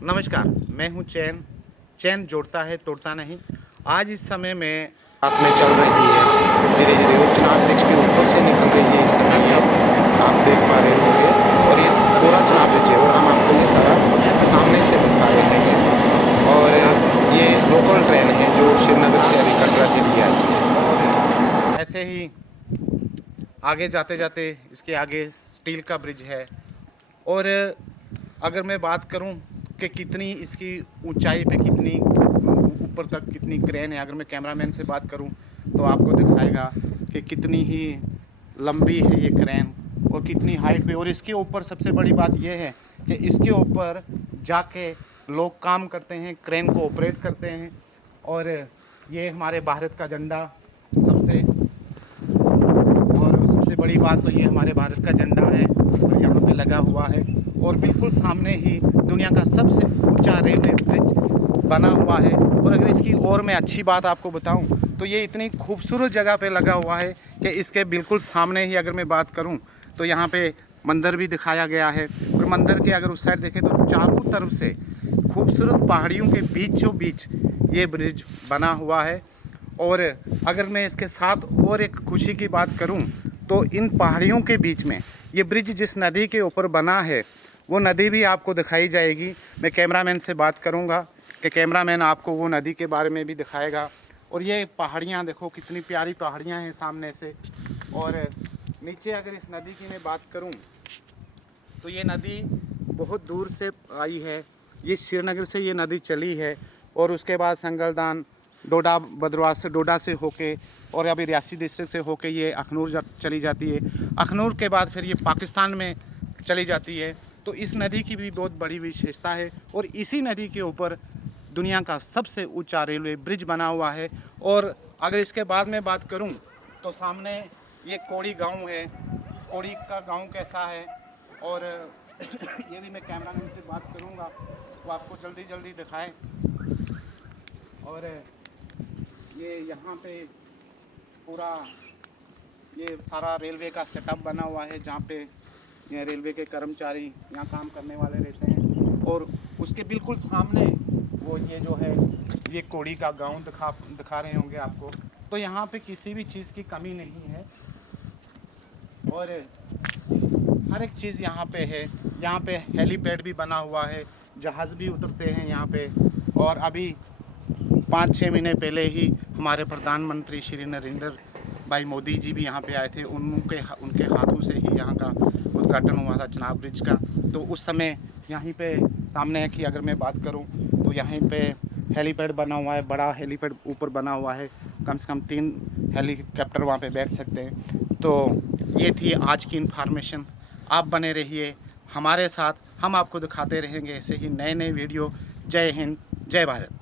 नमस्कार, मैं हूं चैन। चैन जोड़ता है, तोड़ता नहीं। आज इस समय में साथ में चल रही है, धीरे-धीरे वो चनाब ब्रिज के ऊपर से निकल रही है इस समय में आप देख पा रहे होंगे और ये पूरा चनाब ब्रिज है और हम आपको ये सारा सामने से दिखा रहे हैं। और ये लोकल ट्रेन है जो श्रीनगर से अभी कटरा के लिए आई है। और ऐसे ही आगे जाते-जाते इसके आगे स्टील का ब्रिज है। और अगर मैं बात करूं कि कितनी इसकी ऊंचाई पे कितनी ऊपर तक कितनी क्रेन है, अगर मैं कैमरामैन से बात करूं तो आपको दिखाएगा कि कितनी ही लंबी है ये क्रेन और कितनी हाइट पे। और इसके ऊपर सबसे बड़ी बात यह है कि इसके ऊपर जाके लोग काम करते हैं, क्रेन को ऑपरेट करते हैं। और ये हमारे भारत का झंडा सबसे और सबसे बड़ी बात तो ये हमारे भारत का झंडा है और यहाँ पे लगा हुआ है। और बिल्कुल सामने ही दुनिया का सबसे ऊंचा रेलवे ब्रिज बना हुआ है। और अगर इसकी और मैं अच्छी बात आपको बताऊं तो ये इतनी खूबसूरत जगह पे लगा हुआ है कि इसके बिल्कुल सामने ही अगर मैं बात करूं तो यहाँ पे मंदिर भी दिखाया गया है। और मंदिर के अगर उस साइड देखें तो चारों तरफ से खूबसूरत पहाड़ियों के बीचों बीच ये ब्रिज बना हुआ है। और अगर मैं इसके साथ और एक खुशी की बात करूं तो इन पहाड़ियों के बीच में ये ब्रिज जिस नदी के ऊपर बना है वो नदी भी आपको दिखाई जाएगी। मैं कैमरामैन से बात करूंगा कि कैमरामैन आपको वो नदी के बारे में भी दिखाएगा। और ये पहाड़ियाँ देखो कितनी प्यारी पहाड़ियाँ हैं सामने से। और नीचे अगर इस नदी की मैं बात करूं तो ये नदी बहुत दूर से आई है। ये श्रीनगर से ये नदी चली है और उसके बाद संगलदान डोडा भद्रवाह से डोडा से होके और अभी रियासी डिस्ट्रिक्ट से होके ये अखनूर चली जाती है। अखनूर के बाद फिर ये पाकिस्तान में चली जाती है। तो इस नदी की भी बहुत बड़ी विशेषता है। और इसी नदी के ऊपर दुनिया का सबसे ऊंचा रेलवे ब्रिज बना हुआ है। और अगर इसके बाद में बात करूं तो सामने ये कोड़ी गांव है। कोड़ी का गांव कैसा है और ये भी मैं कैमरामैन से बात करूंगा तो आपको जल्दी जल्दी दिखाएं। और ये यहाँ पे पूरा ये सारा रेलवे का सेटअप बना हुआ है जहाँ पे ये रेलवे के कर्मचारी यहाँ काम करने वाले रहते हैं। और उसके बिल्कुल सामने वो ये जो है ये कोड़ी का गांव दिखा रहे होंगे आपको। तो यहाँ पे किसी भी चीज़ की कमी नहीं है और हर एक चीज़ यहाँ पे है। यहाँ पे हेलीपैड भी बना हुआ है, जहाज़ भी उतरते हैं यहाँ पे। और अभी 5-6 महीने पहले ही हमारे प्रधानमंत्री श्री नरेंद्र भाई मोदी जी भी यहाँ पे आए थे। उनके हाथों से ही यहाँ का उद्घाटन हुआ था चनाब ब्रिज का। तो उस समय यहीं पे सामने है कि अगर मैं बात करूँ तो यहीं पे हेलीपैड बना हुआ है, बड़ा हेलीपैड ऊपर बना हुआ है। कम से कम 3 हेलीकॉप्टर वहाँ पे बैठ सकते हैं। तो ये थी आज की इन्फॉर्मेशन। आप बने रहिए हमारे साथ, हम आपको दिखाते रहेंगे ऐसे ही नए नए वीडियो। जय हिंद, जय भारत।